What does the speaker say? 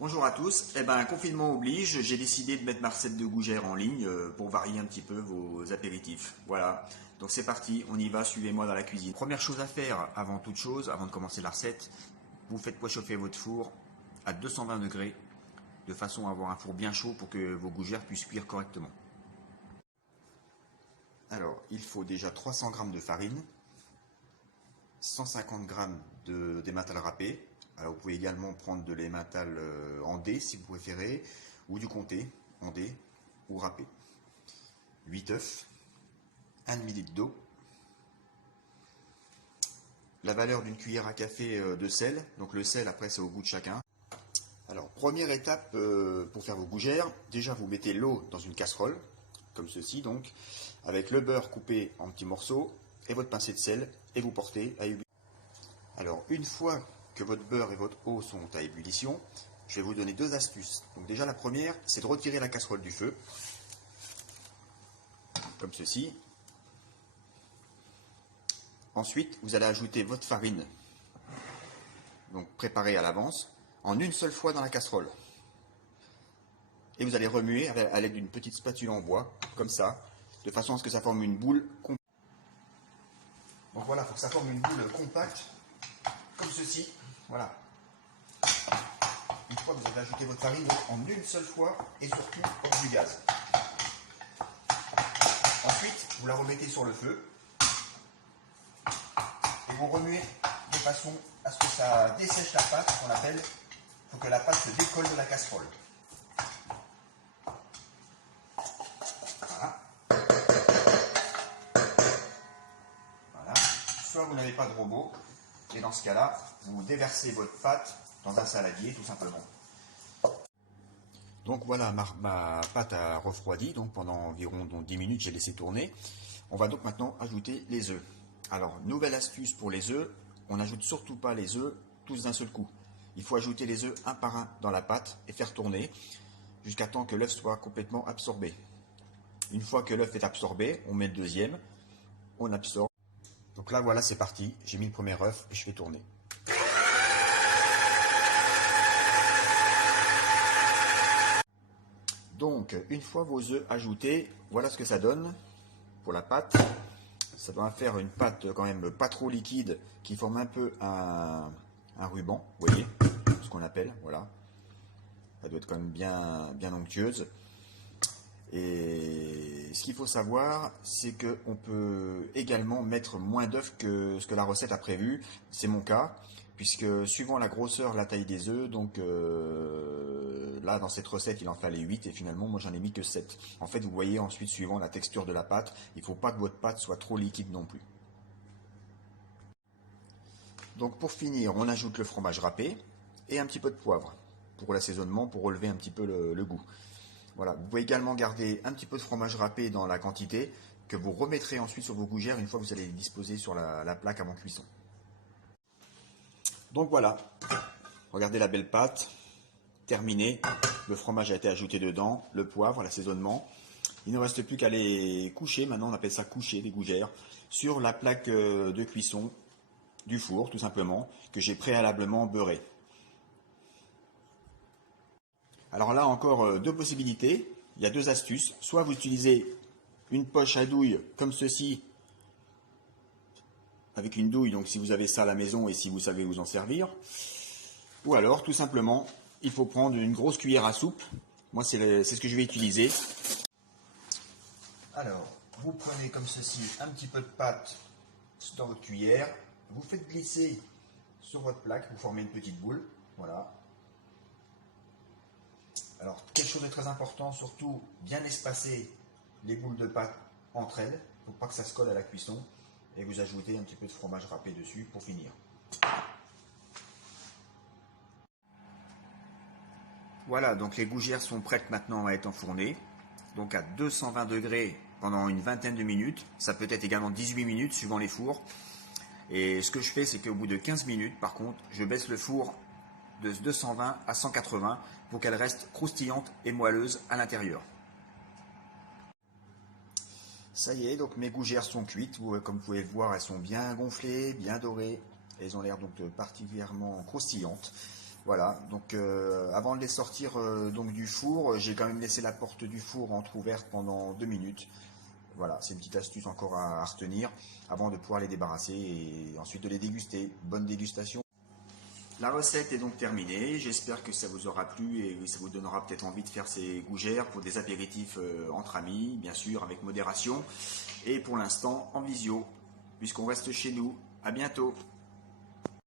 Bonjour à tous, confinement oblige, j'ai décidé de mettre ma recette de gougère en ligne pour varier un petit peu vos apéritifs. Voilà, donc c'est parti, on y va, suivez-moi dans la cuisine. Première chose à faire avant toute chose, avant de commencer la recette, vous faites préchauffer votre four à 220 degrés de façon à avoir un four bien chaud pour que vos gougères puissent cuire correctement. Alors, il faut déjà 300 g de farine, 150 g d'émental râpé. Alors vous pouvez également prendre de l'emmental en dés si vous préférez, ou du comté en dés ou râpé. 8 œufs, 1 demi-litre d'eau, la valeur d'une cuillère à café de sel, donc le sel après c'est au goût de chacun. Alors première étape pour faire vos gougères, déjà vous mettez l'eau dans une casserole, comme ceci donc, avec le beurre coupé en petits morceaux et votre pincée de sel, et vous portez à ébullition. Alors une fois que votre beurre et votre eau sont à ébullition, je vais vous donner deux astuces. Donc déjà la première, c'est de retirer la casserole du feu, comme ceci. Ensuite, vous allez ajouter votre farine, donc préparée à l'avance, en une seule fois dans la casserole. Et vous allez remuer à l'aide d'une petite spatule en bois, comme ça, de façon à ce que ça forme une boule compacte. Donc voilà, il faut que ça forme une boule compacte, comme ceci. Voilà. Une fois que vous avez ajouté votre farine en une seule fois et surtout hors du gaz. Ensuite, vous la remettez sur le feu et vous remuez de façon à ce que ça dessèche la pâte, qu'on appelle. Il faut que la pâte se décolle de la casserole. Voilà. Voilà. Soit vous n'avez pas de robot, et dans ce cas-là, vous déversez votre pâte dans un saladier tout simplement. Donc voilà, ma pâte a refroidi, donc pendant environ 10 minutes, j'ai laissé tourner. On va donc maintenant ajouter les œufs. Alors, nouvelle astuce pour les œufs, on n'ajoute surtout pas les œufs tous d'un seul coup. Il faut ajouter les œufs un par un dans la pâte et faire tourner jusqu'à temps que l'œuf soit complètement absorbé. Une fois que l'œuf est absorbé, on met le deuxième, on absorbe. Donc là voilà, c'est parti, j'ai mis le premier œuf et je fais tourner. Donc, une fois vos œufs ajoutés, voilà ce que ça donne pour la pâte. Ça doit faire une pâte quand même pas trop liquide, qui forme un peu un ruban, vous voyez, ce qu'on appelle, voilà. Elle doit être quand même bien onctueuse. Et ce qu'il faut savoir, c'est qu'on peut également mettre moins d'œufs que ce que la recette a prévu. C'est mon cas, puisque suivant la grosseur, la taille des œufs, donc là dans cette recette il en fallait 8 et finalement moi j'en ai mis que 7. En fait vous voyez ensuite suivant la texture de la pâte, il ne faut pas que votre pâte soit trop liquide non plus. Donc pour finir, on ajoute le fromage râpé et un petit peu de poivre pour l'assaisonnement, pour relever un petit peu le goût. Voilà. Vous pouvez également garder un petit peu de fromage râpé dans la quantité que vous remettrez ensuite sur vos gougères une fois que vous allez les disposer sur la plaque avant cuisson. Donc voilà, regardez la belle pâte, terminée, le fromage a été ajouté dedans, le poivre, l'assaisonnement. Il ne reste plus qu'à les coucher, maintenant on appelle ça coucher des gougères, sur la plaque de cuisson du four tout simplement, que j'ai préalablement beurré. Alors là encore deux possibilités, il y a deux astuces, soit vous utilisez une poche à douille comme ceci, avec une douille, donc si vous avez ça à la maison et si vous savez vous en servir, ou alors tout simplement il faut prendre une grosse cuillère à soupe, moi c'est ce que je vais utiliser. Alors vous prenez comme ceci un petit peu de pâte dans votre cuillère, vous faites glisser sur votre plaque, vous formez une petite boule, voilà. Alors, quelque chose de très important, surtout bien espacer les boules de pâte entre elles, pour pas que ça se colle à la cuisson, et vous ajoutez un petit peu de fromage râpé dessus pour finir. Voilà, donc les gougères sont prêtes maintenant à être enfournées, donc à 220 degrés pendant une vingtaine de minutes, ça peut être également 18 minutes suivant les fours, et ce que je fais c'est qu'au bout de 15 minutes par contre, je baisse le four de 220 à 180 pour qu'elle reste croustillante et moelleuse à l'intérieur. Ça y est, donc mes gougères sont cuites, comme vous pouvez le voir, elles sont bien gonflées, bien dorées, elles ont l'air donc particulièrement croustillantes. Voilà, donc avant de les sortir donc du four, j'ai quand même laissé la porte du four entrouverte pendant 2 minutes. Voilà, c'est une petite astuce encore à retenir avant de pouvoir les débarrasser et ensuite de les déguster. Bonne dégustation. La recette est donc terminée, j'espère que ça vous aura plu et ça vous donnera peut-être envie de faire ces gougères pour des apéritifs entre amis, bien sûr, avec modération, et pour l'instant en visio, puisqu'on reste chez nous. À bientôt.